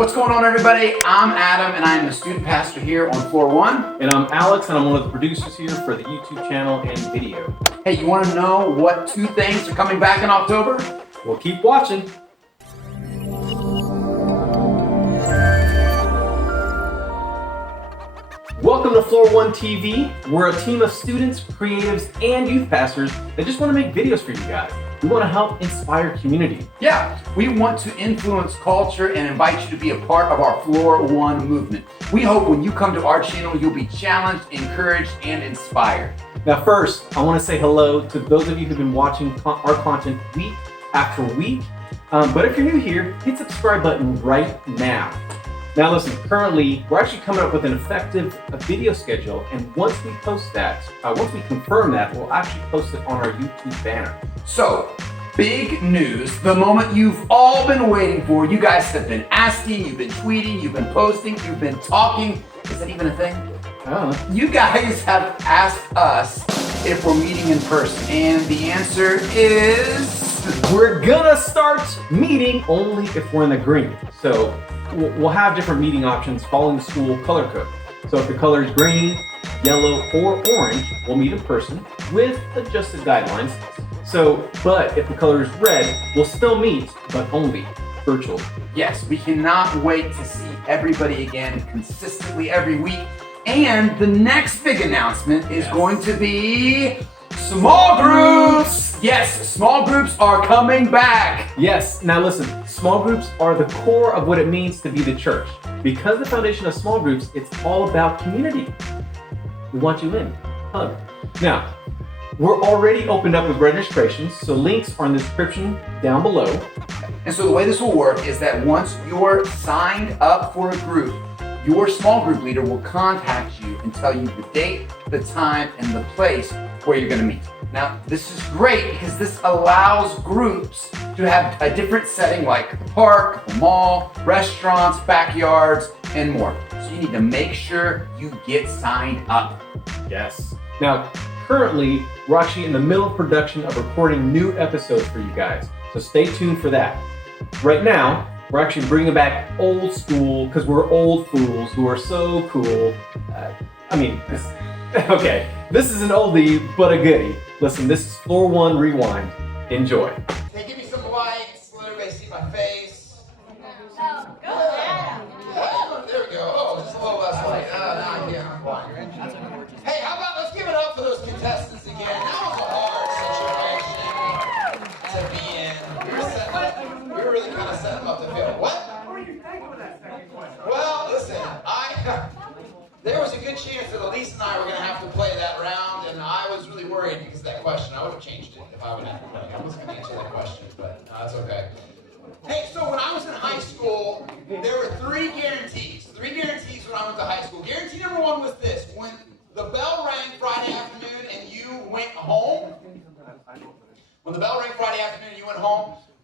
What's going on, everybody? I'm Adam, and I'm the student pastor here on Floor One. And I'm Alex, and I'm one of the producers here for the YouTube channel and video. Hey, you want to know what 2 things are coming back in October? Well, keep watching. Welcome to FloorOneTV. We're a team of students, creatives, and youth pastors that just want to make videos for you guys. We want to help inspire community. Yeah, we want to influence culture and invite you to be a part of our Floor One movement. We hope when you come to our channel, you'll be challenged, encouraged, and inspired. Now, first, I want to say hello to those of you who've been watching our content week after week. But if you're new here, hit the subscribe button right now. Now listen, currently, we're actually coming up with an effective video schedule, and once we post that, once we confirm that, we'll actually post it on our YouTube banner. So, big news, the moment you've all been waiting for. You guys have been asking, you've been tweeting, you've been posting, you've been talking. Is that even a thing? You guys have asked us if we're meeting in person, and the answer is... We're gonna start meeting only if we're in the green. So we'll have different meeting options following the school color code. So if the color is green, yellow, or orange, we'll meet in person with adjusted guidelines. But if the color is red, we'll still meet, but only virtual. Yes, we cannot wait to see everybody again consistently every week. And the next big announcement is going to be small groups. Yes, small groups are coming back. Yes, now listen, small groups are the core of what it means to be the church. Because the foundation of small groups, it's all about community. We want you in. Hug. Now, we're already opened up with registrations, so links are in the description down below. And so the way this will work is that once you're signed up for a group, your small group leader will contact you and tell you the date, the time, and the place where you're going to meet. Now, this is great because this allows groups to have a different setting like the park, the mall, restaurants, backyards, and more. So you need to make sure you get signed up. Yes. Now, currently, we're actually in the middle of production of recording new episodes for you guys. So stay tuned for that. Right now, we're actually bringing back old school because we're old fools who are so cool. Okay, this is an oldie, but a goodie. Listen, this is Floor One Rewind. Enjoy. Hey, give me some lights. Let everybody see my face. Go. There we go. Oh, just a little less light. Hey, how about let's give it up for those contestants again. That was a hard situation to be in. We were really kind of setting them up to fail. What? What were you thinking with that second question? Well, listen, there was a good chance that Elise and I were going to have to play that round, and I was really worried because of that question. I would have changed it if I would have played. I was going to answer that question, but that's okay. Hey, so when I was in high school, there were 3 guarantees. 3 guarantees when I went to high school. Guarantee number 1 was this. When the bell rang Friday afternoon and you went home,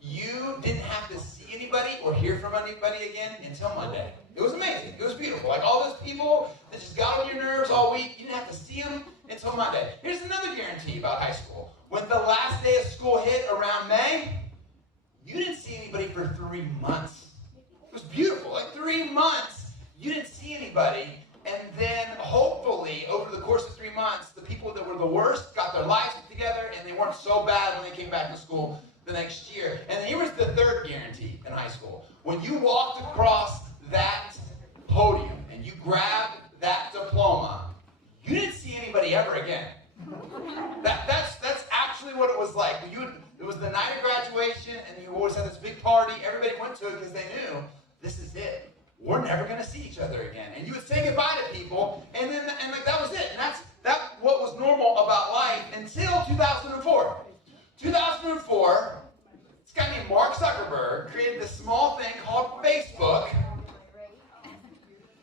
you didn't have to see anybody or hear from anybody again until Monday. It was amazing. It was beautiful. Like all those people that just got on your nerves all week, you didn't have to see them until Monday. Here's another guarantee about high school. When the last day of school hit around May, you didn't see anybody for 3 months. It was beautiful. Like 3 months, you didn't see anybody. And then hopefully, over the course of 3 months, the people that were the worst got their lives together and they weren't so bad when they came back to school the next year. And here was the 3rd guarantee in high school. When you walked across that podium and you grabbed that diploma, you didn't see anybody ever again. That's actually what it was like. It was the night of graduation, and you always had this big party. Everybody went to it because they knew this is it. We're never going to see each other again. And you would say goodbye to people, and that was it. And that's what was normal about life until 2004. 2004, this guy named Mark Zuckerberg created this small thing called Facebook.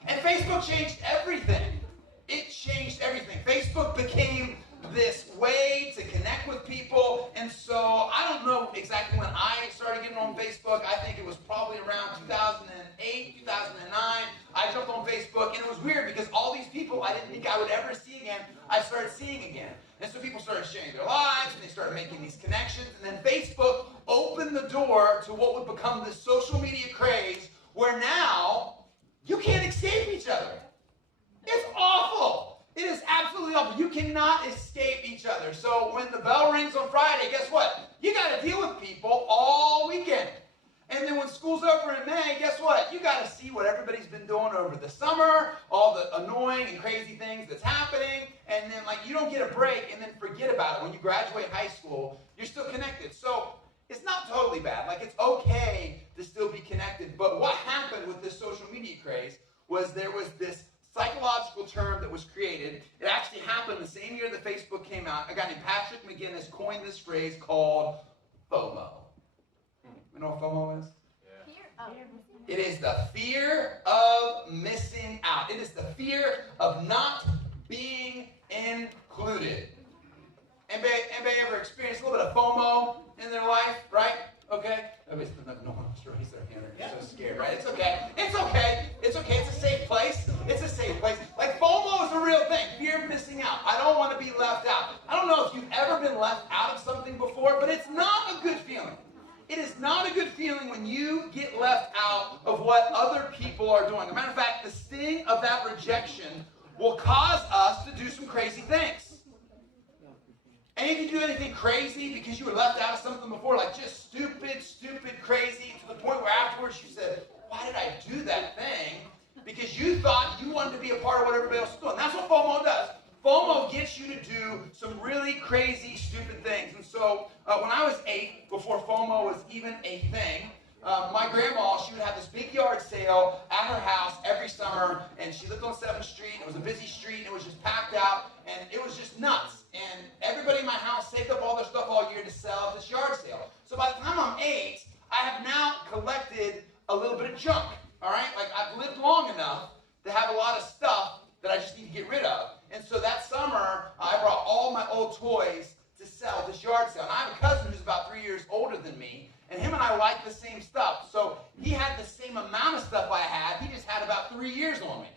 And Facebook changed everything. It changed everything. Facebook became this way to connect with people. And so I don't know exactly when I started getting on Facebook. I think it was probably around 2008, 2009. I jumped on Facebook, and it was weird because all these people I didn't think I would ever see again, I started seeing again. And so people started sharing their lives, and they started making these connections. And then Facebook opened the door to what would become this social media craze, where now you can't escape each other. It's awful. It is absolutely awful. You cannot escape each other. So when the bell rings on Friday, guess what? You got to deal with people all weekend. And then when school's over in May, guess what? You got to see what everybody's been doing over the summer, all the annoying and crazy things that's happening, and then like you don't get a break and then forget about it. When you graduate high school, you're still connected. So it's not totally bad. Like it's okay to still be connected. But what happened with this social media craze was there was this psychological term that was created. It actually happened the same year that Facebook came out. A guy named Patrick McGinnis coined this phrase called FOMO. You know what FOMO is? Yeah. It is the fear of missing out. It is the fear of not being included. Anybody ever experienced a little bit of FOMO in their life, right? Okay? No one else raised their hand. They're so scared, right? It's okay. It's okay. It's okay. It's a safe place. It's a safe place. Like FOMO is a real thing. Fear of missing out. I don't want to be left out. I don't know if you've ever been left out of something before, but it's not a good feeling. It is not a good feeling when you get left out of what other people are doing. As a matter of fact, the sting of that rejection will cause us to do some crazy things. Any of you do anything crazy because you were left out of something before, like just stupid, crazy, to the point where afterwards you said, why did I do that thing? Because you thought you wanted to be a part of what everybody else was doing. That's what FOMO does. FOMO gets you to do some really crazy, stupid things. And so when I was 8, before FOMO was even a thing, my grandma, she would have this big yard sale at her house every summer, and she lived on 7th Street. It was a busy street, and it was just packed out, and it was just nuts. And everybody in my house saved up all their stuff all year to sell at this yard sale. So by the time I'm 8, I have now collected a little bit of junk, all right? Like I've lived long enough to have a lot of stuff that I just need to get rid of. And so that summer, I brought all my old toys to sell at this yard sale. And I have a cousin who's about 3 years older than me, and him and I like the same stuff. So he had the same amount of stuff I had. He just had about 3 years on me.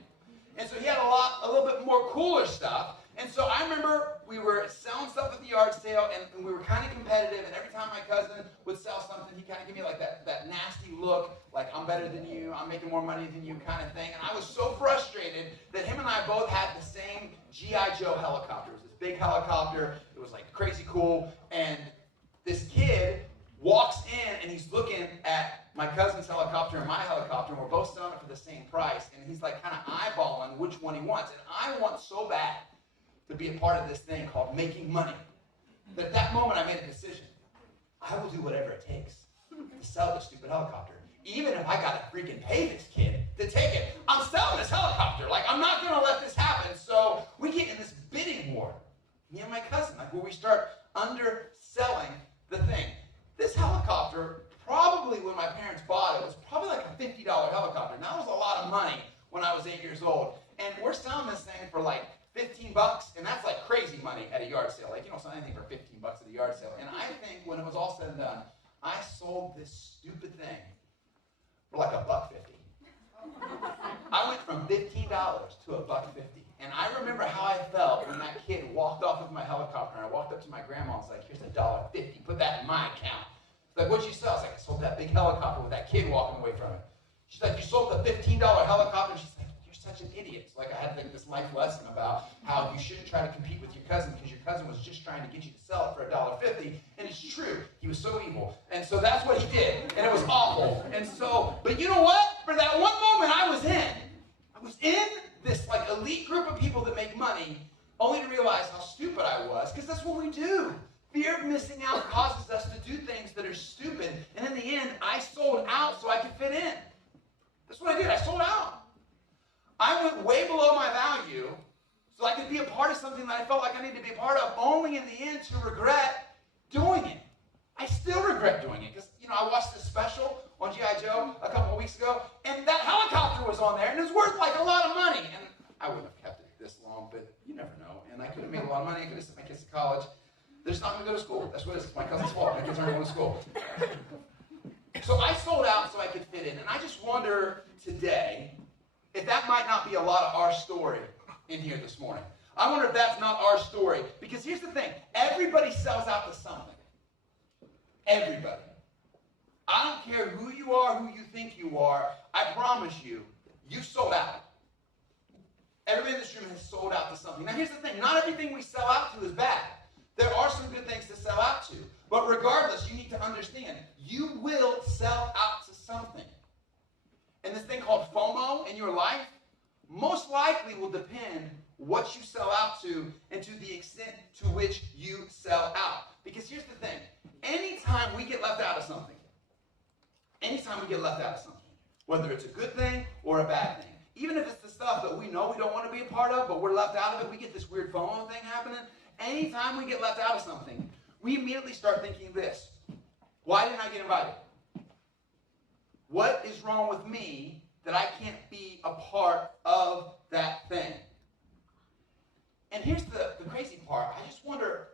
And so he had a little bit more cooler stuff. And so I remember we were selling stuff at the yard sale, and we were kind of competitive. And every time my cousin would sell something, he kind of give me like that nasty look, like I'm better than you, I'm making more money than you kind of thing. And I was so frustrated that him and I both had the same G.I. Joe helicopter. It was this big helicopter. It was like crazy cool. And this kid walks in, and he's looking at my cousin's helicopter and my helicopter, and we're both selling it for the same price. And he's like kind of eyeballing which one he wants. And I want so bad to be a part of this thing called making money, that at that moment I made a decision. I will do whatever it takes to sell this stupid helicopter. Even if I gotta freaking pay this kid to take it. I'm selling this helicopter. Like, I'm not gonna let this happen. So we get in this bidding war, me and my cousin, like where we start underselling the thing. This helicopter, probably when my parents bought it, was probably like a $50 helicopter. Now, that was a lot of money when I was 8 years old. And we're selling this thing for like $15, and that's like crazy money at a yard sale. Like, you don't sell anything for $15 at a yard sale. And I think when it was all said and done, I sold this stupid thing for like $1.50. I went from $15 to $1.50. And I remember how I felt when that kid walked off of my helicopter, and I walked up to my grandma and was like, here's $1.50, put that in my account. She's like, what'd you sell? I was like, I sold that big helicopter with that kid walking away from it. She's like, you sold the $15 helicopter? And she's like, such an idiot. Like I had like this life lesson about how you shouldn't try to compete with your cousin because your cousin was just trying to get you to sell it for $1.50, and it's true. He was so evil, and so that's what he did, and it was awful. And so, but you know what? For that one moment, I was in this like elite group of people that make money, only to realize how stupid I was, because that's what we do. Fear of missing out causes us to do things that are stupid, and in the end, I sold out so I could fit in. That's what I did. I sold out. I went way below my value so I could be a part of something that I felt like I needed to be a part of, only in the end to regret doing it. I still regret doing it because, I watched this special on G.I. Joe a couple of weeks ago, and that helicopter was on there, and it was worth like a lot of money. And I wouldn't have kept it this long, but you never know. And I could have made a lot of money. I could have sent my kids to college. They're just not going to go to school. That's what it is. It's my cousin's fault. My kids aren't going to school. So I sold out so I could fit in. And I just wonder today if that might not be a lot of our story in here this morning. I wonder if that's not our story. Because here's the thing. Everybody sells out to something. Everybody. I don't care who you are, who you think you are. I promise you, you've sold out. Everybody in this room has sold out to something. Now here's the thing, not everything we sell out to is bad. There are some good things to sell out to. But regardless, you need to understand, you will sell out to something. And this thing called FOMO in your life most likely will depend what you sell out to and to the extent to which you sell out. Because here's the thing, anytime we get left out of something, whether it's a good thing or a bad thing, even if it's the stuff that we know we don't want to be a part of, but we're left out of it, we get this weird FOMO thing happening. Anytime we get left out of something, we immediately start thinking this: why didn't I get invited? What is wrong with me that I can't be a part of that thing? And here's the crazy part. I just wonder,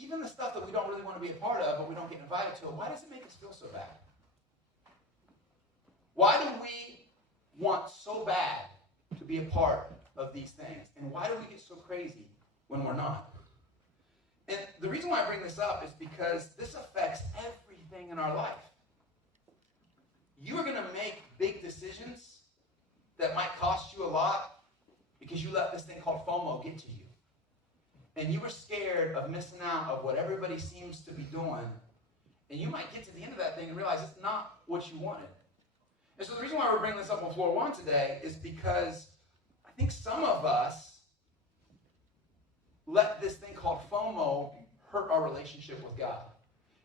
even the stuff that we don't really want to be a part of, but we don't get invited to, why does it make us feel so bad? Why do we want so bad to be a part of these things? And why do we get so crazy when we're not? And the reason why I bring this up is because this affects everything in our life. You are going to make big decisions that might cost you a lot because you let this thing called FOMO get to you. And you were scared of missing out of what everybody seems to be doing. And you might get to the end of that thing and realize it's not what you wanted. And so the reason why we're bringing this up on Floor One today is because I think some of us let this thing called FOMO hurt our relationship with God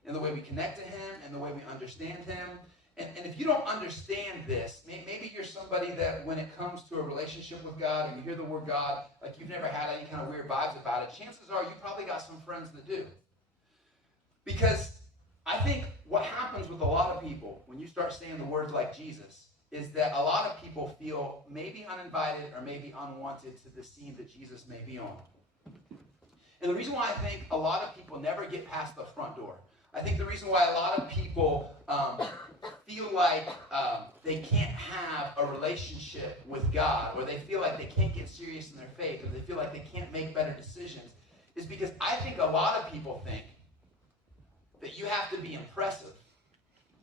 and the way we connect to Him and the way we understand Him. And if you don't understand this, maybe you're somebody that when it comes to a relationship with God and you hear the word God, like you've never had any kind of weird vibes about it, chances are you probably got some friends that do. Because I think what happens with a lot of people when you start saying the words like Jesus is that a lot of people feel maybe uninvited or maybe unwanted to the scene that Jesus may be on. And the reason why I think a lot of people never get past the front door, I think the reason why a lot of people feel like they can't have a relationship with God, or they feel like they can't get serious in their faith, or they feel like they can't make better decisions, is because I think a lot of people think that you have to be impressive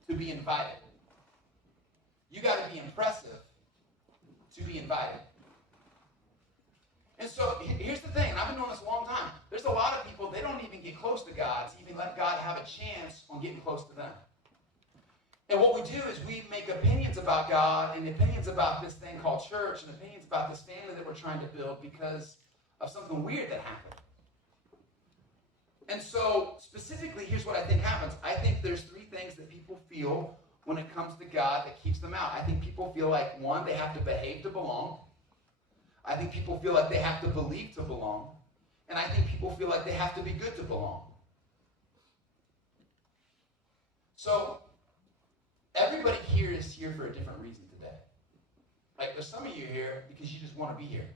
to be invited. You got to be impressive to be invited. And so here's the thing, and I've been doing this a long time. There's a lot of people, they don't even get close to God to even let God have a chance on getting close to them. And what we do is we make opinions about God and opinions about this thing called church and opinions about this family that we're trying to build because of something weird that happened. And so specifically, here's what I think happens. I think there's three things that people feel when it comes to God that keeps them out. I think people feel like, one, they have to behave to belong. I think people feel like they have to believe to belong. And I think people feel like they have to be good to belong. So everybody here is here for a different reason today. Like there's some of you here because you just want to be here.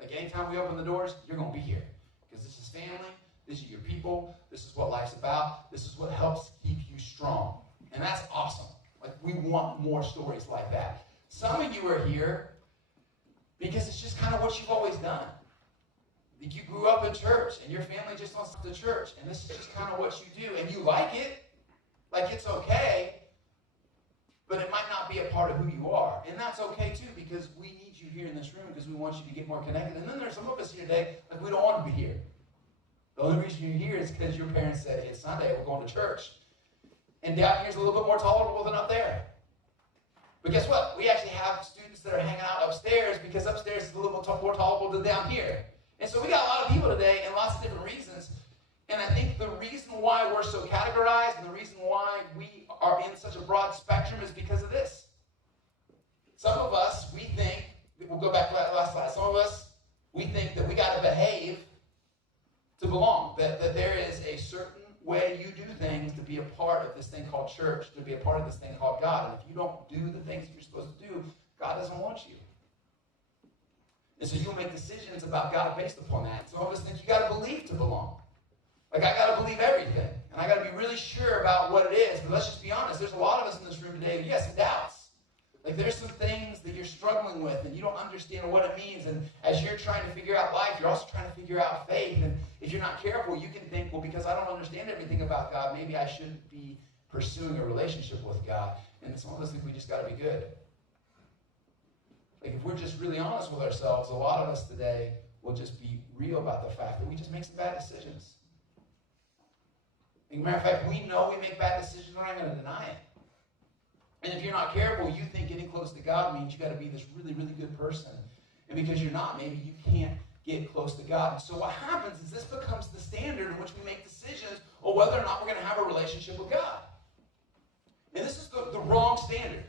Like anytime we open the doors, you're going to be here. Because this is family, this is your people, this is what life's about, this is what helps keep you strong. And that's awesome. Like we want more stories like that. Some of you are here because it's just kind of what you've always done. Like you grew up in church and your family just wants to church and this is just kind of what you do and you like it. Like it's okay. But it might not be a part of who you are. And that's okay too, because we need you here in this room because we want you to get more connected. And then there's some of us here today, like we don't want to be here. The only reason you're here is because your parents said, it's Sunday, we're going to church. And down here is a little bit more tolerable than up there. But guess what? We actually have students that are hanging out upstairs because upstairs is a little bit more tolerable than down here. And so we got a lot of people today and lots of different reasons. And I think the reason why we're so categorized and the reason why we are in such a broad spectrum is because of this. Some of us, we think, we'll go back to that last slide. Some of us, we think that we got to behave to belong. That there is a certain way you do things to be a part of this thing called church, to be a part of this thing called God. And if you don't do the things that you're supposed to do, God doesn't want you. And so you'll make decisions about God based upon that. Some of us think you got to believe to belong. Like, I got to believe everything. And I got to be really sure about what it is. But let's just be honest. There's a lot of us in this room today who, yes, some doubts. Like, there's some things that you're struggling with, and you don't understand what it means. And as you're trying to figure out life, you're also trying to figure out faith. And if you're not careful, you can think, well, because I don't understand everything about God, maybe I shouldn't be pursuing a relationship with God. And some of us think we just got to be good. if we're just really honest with ourselves, a lot of us today will just be real about the fact that we just make some bad decisions. As a matter of fact, we know we make bad decisions, we're not going to deny it. And if you're not careful, you think getting close to God means you got to be this really, really good person. And because you're not, maybe you can't get close to God. And so what happens is this becomes the standard in which we make decisions on whether or not we're going to have a relationship with God. And this is the wrong standard.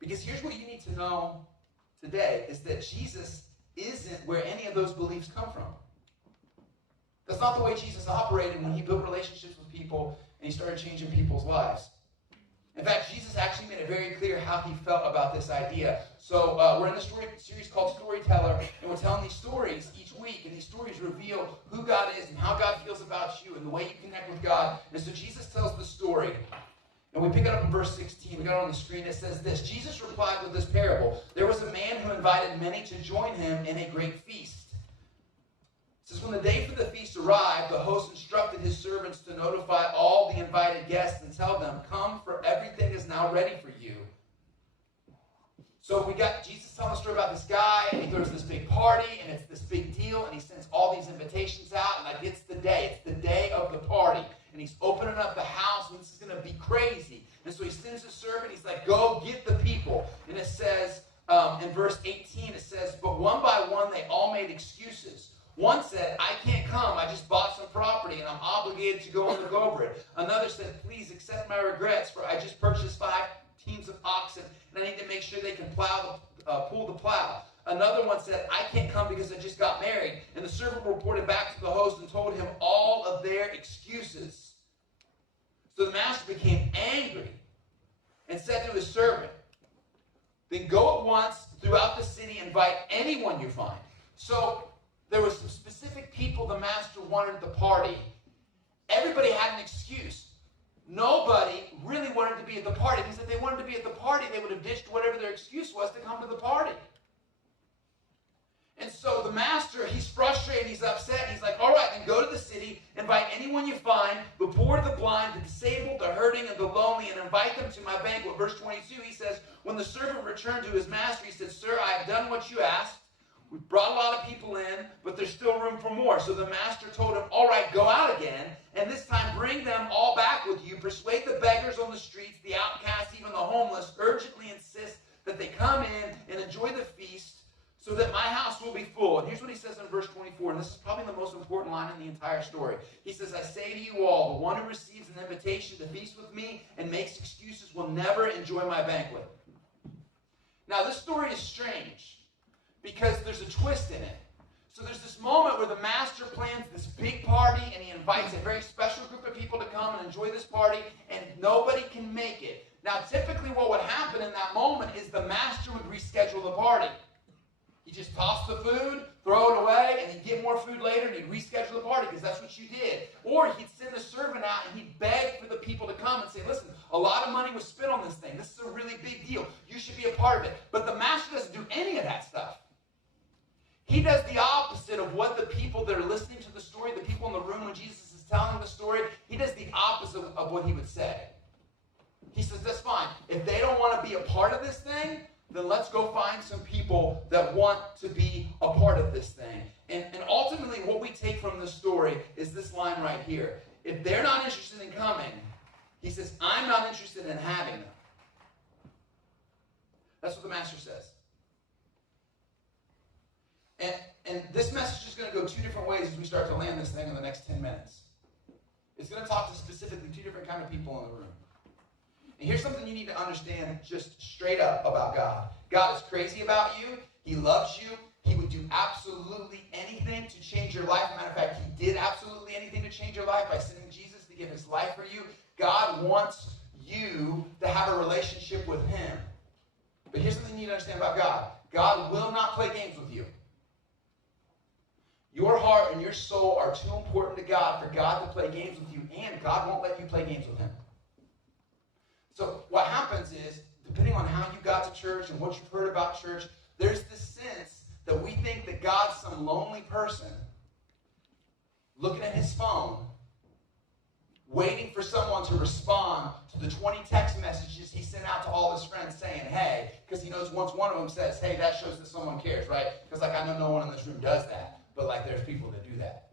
Because here's what you need to know today, is that Jesus isn't where any of those beliefs come from. That's not the way Jesus operated when he built relationships with people and he started changing people's lives. In fact, Jesus actually made it very clear how he felt about this idea. So we're in a series called Storyteller, and we're telling these stories each week, and these stories reveal who God is and how God feels about you and the way you connect with God. And so Jesus tells the story, and we pick it up in verse 16. We got it on the screen. It says this: Jesus replied with this parable. There was a man who invited many to join him in a great feast. It says, when the day for the feast arrived, the host instructed his servants to notify all the invited guests and tell them, come, for everything is now ready for you. So we got Jesus telling a story about this guy, and he throws this big party, and it's this big deal, and he sends all these invitations out, and like it's the day of the party. And he's opening up the house, and this is going to be crazy. And so he sends his servant, he's like, go get the people. And it says, in verse 18, it says, but one by one they all made excuses. One said, I can't come, I just bought some property and I'm obligated to go and look over it. Another said, please accept my regrets, for I just purchased 5 teams of oxen and I need to make sure they can pull the plow. Another one said, I can't come because I just got married. And the servant reported back to the host and told him all of their excuses. So the master became angry and said to his servant, then go at once throughout the city and invite anyone you find. So there were some specific people the master wanted at the party. Everybody had an excuse. Nobody really wanted to be at the party, because if they wanted to be at the party, they would have ditched whatever their excuse was to come to the party. And so the master, he's frustrated, he's upset, he's like, all right, then go to the city, invite anyone you find, the poor, the blind, the disabled, the hurting, and the lonely, and invite them to my banquet. Verse 22, he says, when the servant returned to his master, he said, sir, I have done what you asked. We brought a lot of people in, but there's still room for more. So the master told him, all right, go out again, and this time bring them all back with you. Persuade the beggars on the streets, the outcasts, even the homeless. Urgently insist that they come in and enjoy the feast so that my house will be full. And here's what he says in verse 24, and this is probably the most important line in the entire story. He says, I say to you all, the one who receives an invitation to feast with me and makes excuses will never enjoy my banquet. Now, this story is strange, because there's a twist in it. So there's this moment where the master plans this big party and he invites a very special group of people to come and enjoy this party, and nobody can make it. Now typically what would happen in that moment is the master would reschedule the party. He'd just toss the food, throw it away, and he'd get more food later and he'd reschedule the party because that's what you did. Or he'd send a servant out and he'd beg for the people to come and say, listen, a lot of money was spent on this thing. This is a really big deal. You should be a part of it. But the master doesn't do any of that stuff. He does the opposite of what the people that are listening to the story, the people in the room when Jesus is telling the story, he does the opposite of what he would say. He says, that's fine. If they don't want to be a part of this thing, then let's go find some people that want to be a part of this thing. And ultimately, what we take from this story is this line right here. If they're not interested in coming, he says, I'm not interested in having them. That's what the master says. And this message is going to go 2 different ways as we start to land this thing in the next 10 minutes. It's going to talk to specifically 2 different kind of people in the room. And here's something you need to understand just straight up about God. God is crazy about you. He loves you. He would do absolutely anything to change your life. As a matter of fact, he did absolutely anything to change your life by sending Jesus to give his life for you. God wants you to have a relationship with him. But here's something you need to understand about God. God will not play games with you. Your heart and your soul are too important to God for God to play games with you, and God won't let you play games with him. So what happens is, depending on how you got to church and what you've heard about church, there's this sense that we think that God's some lonely person looking at his phone, waiting for someone to respond to the 20 text messages he sent out to all his friends saying, hey, because he knows once one of them says, hey, that shows that someone cares, right? Because, like, I know no one in this room does that, but, like, there's people that do that.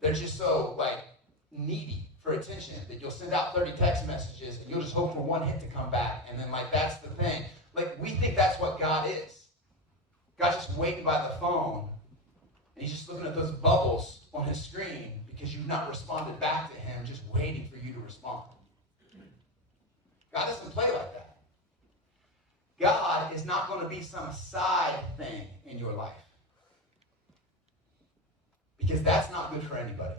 They're just so, like, needy for attention that you'll send out 30 text messages and you'll just hope for one hit to come back, and then, like, that's the thing. Like, we think that's what God is. God's just waiting by the phone, and he's just looking at those bubbles on his screen because you've not responded back to him, just waiting for you to respond. God doesn't play like that. God is not going to be some side thing in your life, because that's not good for anybody.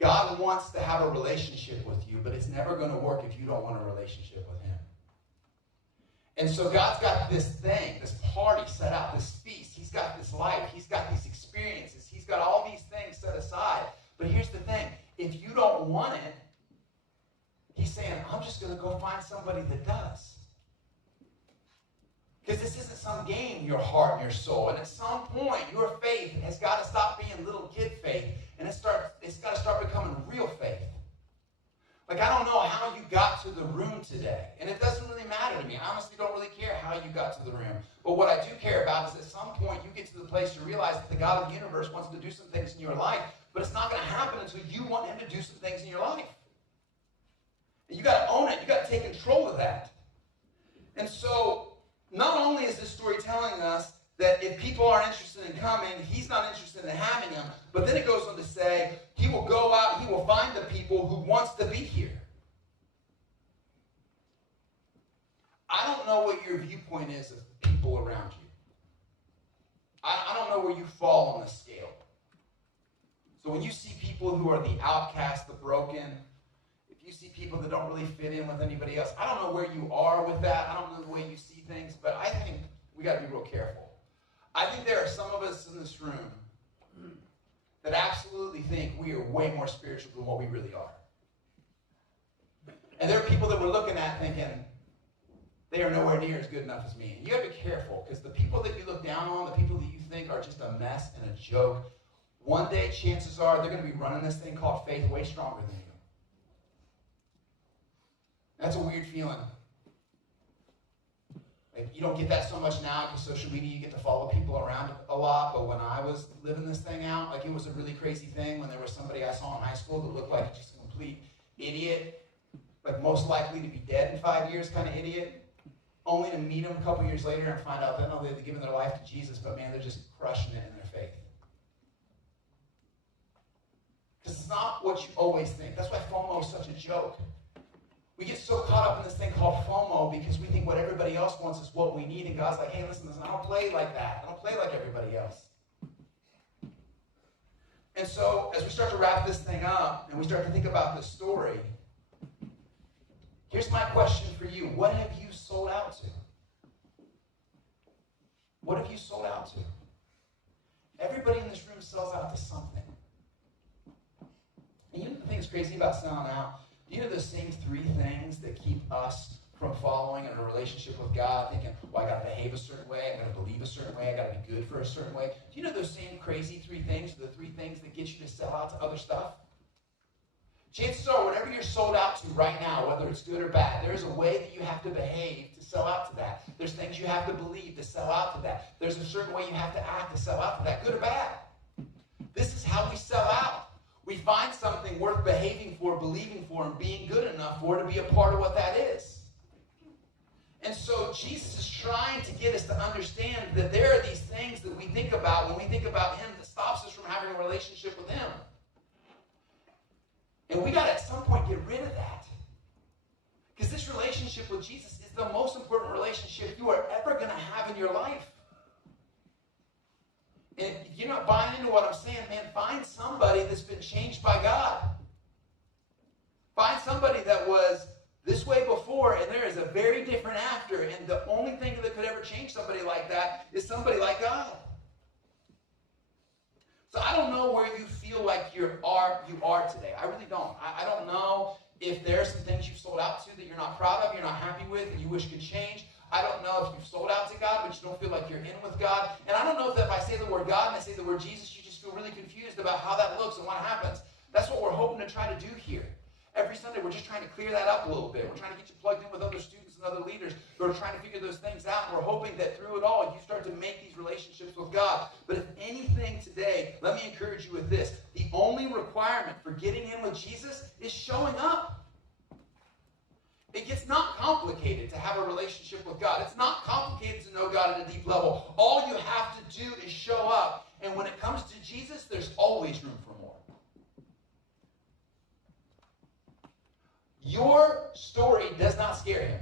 God wants to have a relationship with you, but it's never going to work if you don't want a relationship with him. And so God's got this thing, this party set out, this feast. He's got this life. He's got these experiences. He's got all these things set aside. But here's the thing. If you don't want it, he's saying, I'm just going to go find somebody that does. Because this isn't some game, your heart and your soul. And at some point, your faith has got to stop being little kid faith, and it's got to start becoming real faith. Like, I don't know how you got to the room today, and it doesn't really matter to me. I honestly don't really care how you got to the room. But what I do care about is at some point you get to the place to realize that the God of the universe wants to do some things in your life, but it's not going to happen until you want him to do some things in your life. And you got to own it. You got to take control of that. And so, not only is this story telling us that if people aren't interested in coming, he's not interested in having them, but then it goes on to say, he will go out, he will find the people who wants to be here. I don't know what your viewpoint is of people around you. I don't know where you fall on the scale. So when you see people who are the outcast, the broken, if you see people that don't really fit in with anybody else, I don't know where you are with that. I don't know the way you see things, but I think we got to be real careful. I think there are some of us in this room that absolutely think we are way more spiritual than what we really are. And there are people that we're looking at thinking, they are nowhere near as good enough as me. And you got to be careful, because the people that you look down on, the people that you think are just a mess and a joke, one day, chances are, they're going to be running this thing called faith way stronger than you. That's a weird feeling. Like, you don't get that so much now because social media, you get to follow people around a lot. But when I was living this thing out, like, it was a really crazy thing when there was somebody I saw in high school that looked like just a complete idiot, like most likely to be dead in 5 years kind of idiot, only to meet them a couple years later and find out that no, they've given their life to Jesus, but man, they're just crushing it in their faith. Because it's not what you always think. That's why FOMO is such a joke. We get so caught up in this thing called FOMO because we think what everybody else wants is what we need, and God's like, hey, listen, I don't play like that. I don't play like everybody else. And so as we start to wrap this thing up and we start to think about this story, here's my question for you. What have you sold out to? What have you sold out to? Everybody in this room sells out to something. And you know the thing that's crazy about selling out? You know those same three things that keep us from following in a relationship with God, thinking, well, I got to behave a certain way, I got to believe a certain way, I got to be good for a certain way. Do you know those same crazy three things are the three things that get you to sell out to other stuff? Chances are, whatever you're sold out to right now, whether it's good or bad, there is a way that you have to behave to sell out to that. There's things you have to believe to sell out to that. There's a certain way you have to act to sell out to that, good or bad. This is how we sell out. We find something worth behaving for, believing for, and being good enough for to be a part of what that is. And so Jesus is trying to get us to understand that there are these things that we think about when we think about him that stops us from having a relationship with him. And we got to at some point get rid of that. Because this relationship with Jesus is the most important relationship you are ever going to have in your life. And if you're not buying into what I'm saying, man, find somebody that's been changed by God. Find somebody that was this way before, and there is a very different after, and the only thing that could ever change somebody like that is somebody like God. So I don't know where you feel like you are today. I really don't. I don't know if there are some things you've sold out to that you're not proud of, you're not happy with, and you wish could change. I don't know if you've sold out to God, but you don't feel like you're in with God. And I don't know if I say the word God and I say the word Jesus, you just feel feel really confused about how that looks and what happens. That's what we're hoping to try to do here. Every Sunday, we're just trying to clear that up a little bit. We're trying to get you plugged in with other students and other leaders who are trying to figure those things out. And we're hoping that through it all, you start to make these relationships with God. But if anything today, let me encourage you with this. The only requirement for getting in with Jesus is showing up. It gets not complicated to have a relationship with God. It's not complicated to know God at a deep level. All you have to do is show up. And when it comes to Jesus, there's always room for more. Your story does not scare him.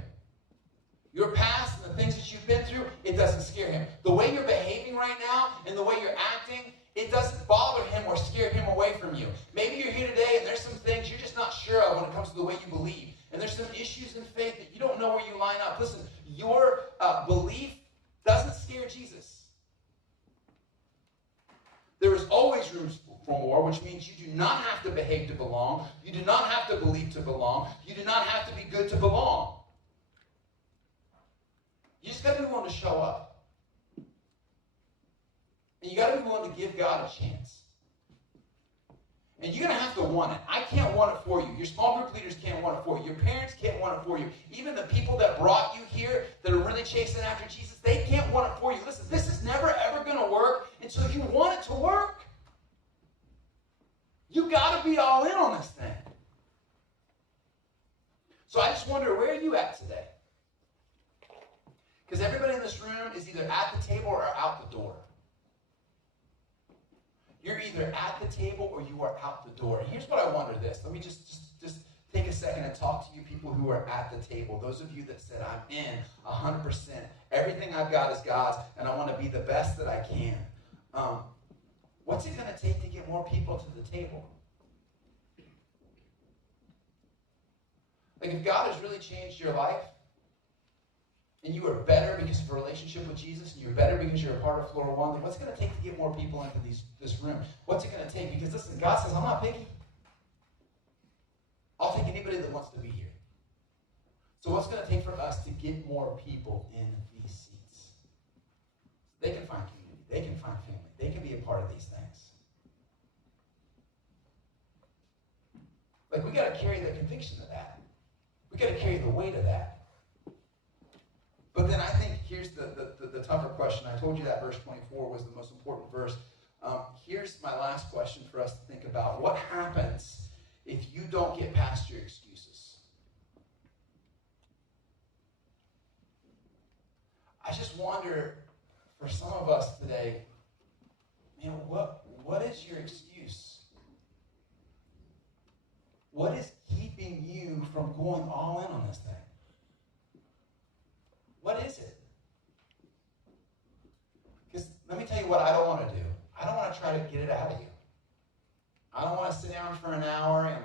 Your past and the things that you've been through, it doesn't scare him. The way you're behaving right now and the way you're acting, it doesn't bother him or scare him away from you. Maybe you're here today and there's some things you're just not sure of when it comes to the way you believe. And there's some issues in faith that you don't know where you line up. Listen, your belief doesn't scare Jesus. There is always room for more, which means you do not have to behave to belong. You do not have to believe to belong. You do not have to be good to belong. You just got to be willing to show up. And you got to be willing to give God a chance. And you're going to have to want it. I can't want it for you. Your small group leaders can't want it for you. Your parents can't want it for you. Even the people that brought you here that are really chasing after Jesus, they can't want it for you. Listen, this is never, ever going to work until you want it to work. You got to be all in on this thing. So I just wonder, where are you at today? Because everybody in this room is either at the table or out the door. You're either at the table or you are out the door. And here's what I wonder this. Let me just take a second and talk to you people who are at the table. Those of you that said, I'm in 100%. Everything I've got is God's, and I want to be the best that I can. What's it going to take to get more people to the table? Like, if God has really changed your life, and you are better because of a relationship with Jesus, and you're better because you're a part of Floor One, then what's it going to take to get more people into this room? What's it going to take? Because listen, God says, I'm not picky. I'll take anybody that wants to be here. So what's it going to take for us to get more people in these seats? They can find community. They can find family. They can be a part of these things. Like, we got to carry the conviction of that. We got to carry the weight of that. But then I think here's the tougher question. I told you that verse 24 was the most important verse. Here's my last question for us to think about. What happens if you don't get past your excuses? I just wonder, for some of us today, man, what is your excuse? What is keeping you from going all in on this thing? What is it? Because let me tell you what I don't want to do. I don't want to try to get it out of you. I don't want to sit down for an hour and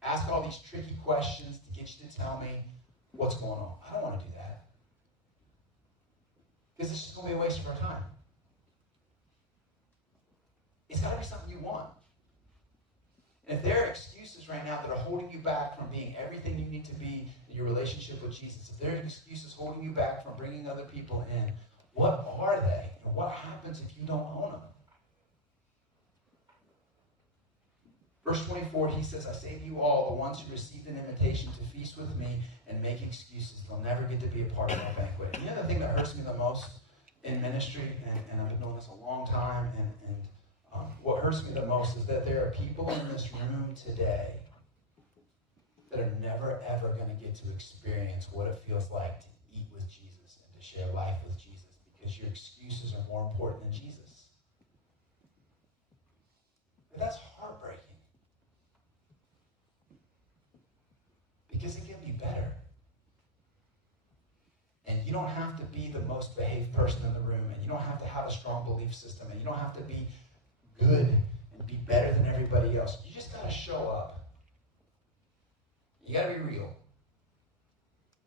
ask all these tricky questions to get you to tell me what's going on. I don't want to do that. Because it's just going to be a waste of our time. It's got to be something you want. And if there are excuses right now that are holding you back from being everything you need to be in your relationship with Jesus, if there are excuses holding you back from bringing other people in, what are they? And what happens if you don't own them? Verse 24, he says, I say to you all, the ones who received an invitation to feast with me and make excuses, they'll never get to be a part of my banquet. And you know the thing that hurts me the most in ministry, and I've been doing this a long time, and what hurts me the most is that there are people in this room today that are never, ever going to get to experience what it feels like to eat with Jesus and to share life with Jesus, because your excuses are more important than Jesus. But that's heartbreaking. Because it can be better. And you don't have to be the most behaved person in the room, and you don't have to have a strong belief system, and you don't have to be good and be better than everybody else. You just got to show up. You got to be real.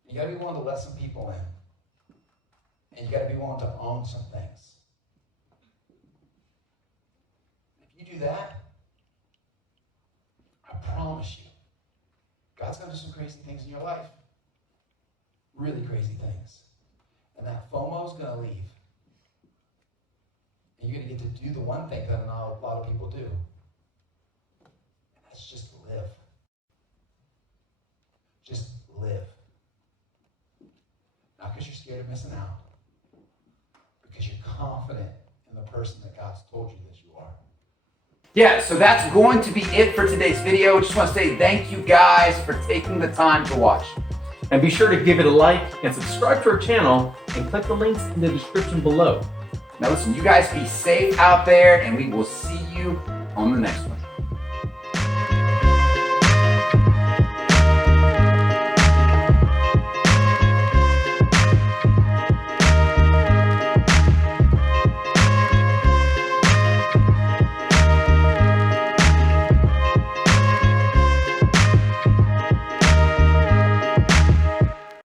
You got to be willing to let some people in. And you got to be willing to own some things. If you do that, I promise you, God's going to do some crazy things in your life. Really crazy things. And that FOMO is going to leave. And you're going to get to do the one thing that not a lot of people do. And that's just live. Just live. Not because you're scared of missing out, because you're confident in the person that God's told you that you are. Yeah, so that's going to be it for today's video. Just want to say thank you guys for taking the time to watch. And be sure to give it a like and subscribe to our channel and click the links in the description below. Now listen, you guys be safe out there, and we will see you on the next one.